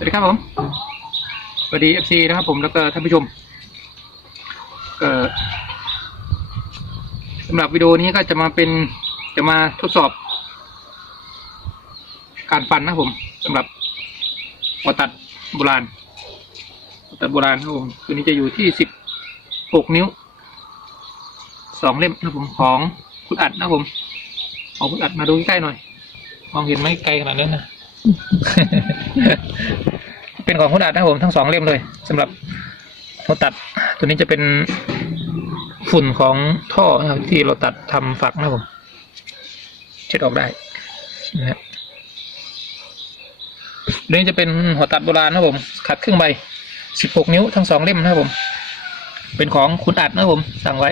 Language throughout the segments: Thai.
สวัสดีครับผมสวัสดีเอฟซีนะครับผมแล้วก็ท่านผู้ชมก็สำหรับวิดีโอนี้ก็จะมาเป็นจะมาทดสอบ การฟันนะผมสำหรับหัวตัดโบราณหัวตัดโบราณนะครับผมตัวนี้จะอยู่ที่สิบหกนิ้วสองเล่มนะผมของคุณอัดนะผมของคุณอัดมาดูใกล้ๆหน่อย มองเห็นไหมไกลขนาดนั้นนะ เป็นของคุณอัดนะครับผมทั้งสองเล่มเลยสำหรับหัวตัด ตัวนี้จะเป็นฝุ่นของท่อนะครับ ที่เราตัดทำฝักนะครับผมเช็ดออกได้นะครับตัวนี้จะเป็นหัวตัดโบราณนะครับผมขัดครึ่งใบสิบหกนิ้วทั้งสองเล่มนะครับผม เป็นของคุณอัดนะครับผม สั่งไว้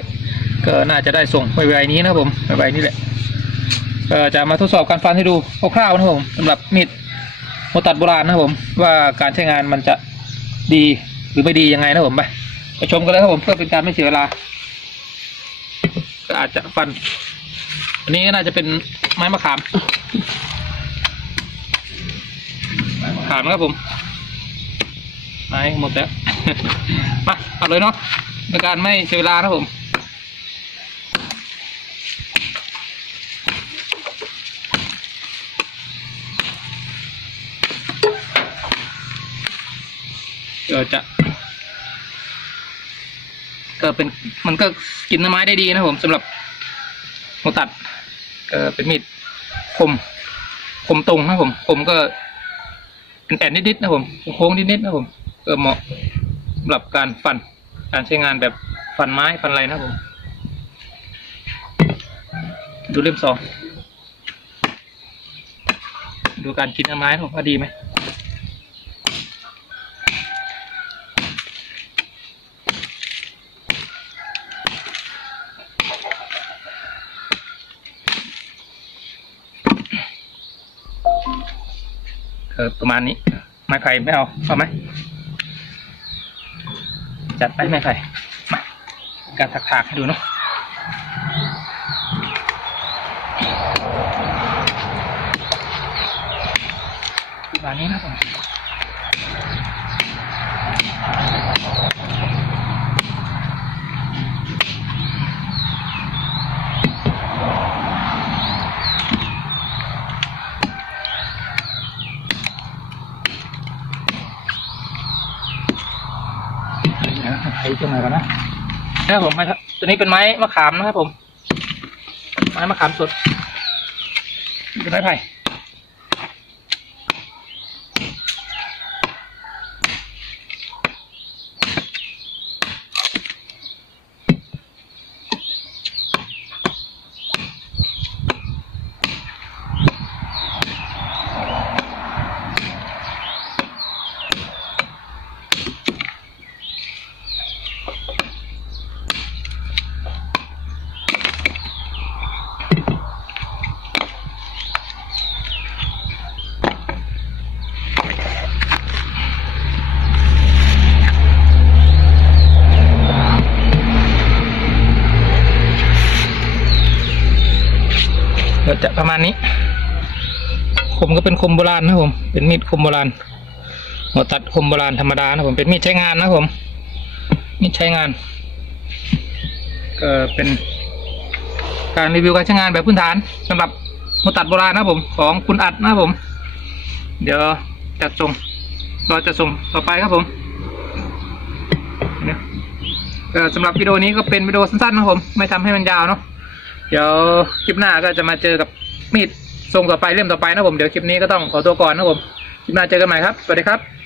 ก็น่าจะได้ส่งไวๆนี้นะครับผมไวๆนี้แหละ ก็จะมาทดสอบการฟันให้ดูคร่าวๆนะครับผมสำหรับมีดหัวตัดโบราณนะครับผมว่าการใช้งานมันจะดีหรือไม่ดียังไงนะครับผมไปไปชมกันเลยครับผมเพื่อเป็นการไม่เสียเวลา ก็อาจจะฟัน อันนี้ก็น่าจะเป็นไม้มะขามมะขามนะครับผมไม้หมดแล้วมาเอาเลยเนาะในการไม่เสียเวลานะครับผม เดี๋ยวจะ ก็เป็นมันก็กินเนื้อไม้ได้ดีนะผมสำหรับหัวตัด ก็เป็นมีดคมคมตรงนะผมคมก็เป็นแอนนิดๆนะผมโค้งนิดๆนะผมก็เหมาะสำหรับการฟัน การใช้งานแบบฟันไม้ฟันอะไรนะผม ดูเล่มสองดูการกินเนื้อไม้นะครับว่าดีไหม ออประมาณนี้ ไม้ไผ่ไม่เอาเอาไหมจัดไปไม้ไผ่มาการถักถากให้ดูเนาะประมาณนี้นะผม ไอ้ตรงไหนกันนะนะครับผมไม้ครับตัวนี้เป็นไม้มะขามนะครับผม ไม้มะขามสดเป็นไม้ไผ่ จะประมาณนี้ คมก็เป็นคมโบราณนะผม เป็นมีดคมโบราณหัวตัดคมโบราณธรรมดานะผม เป็นมีดใช้งานนะผม มีดใช้งาน ก็เป็นการรีวิวการใช้งานแบบพื้นฐานสำหรับหัวตัดโบราณนะผม ของคุณอัดนะผม เดี๋ยวจัดส่งรอจะส่งต่อไปครับผมเนี่ยก็สำหรับวิดีโอนี้ก็เป็นวิดีโอสั้นๆนะผม ไม่ทำให้มันยาวเนาะ เดี๋ยวคลิปหน้าก็จะมาเจอกับมีดทรงต่อไปเล่มต่อไปนะผมเดี๋ยวคลิปนี้ก็ต้องขอตัวก่อนนะผมคลิปหน้าเจอกันใหม่ครับสวัสดีครับ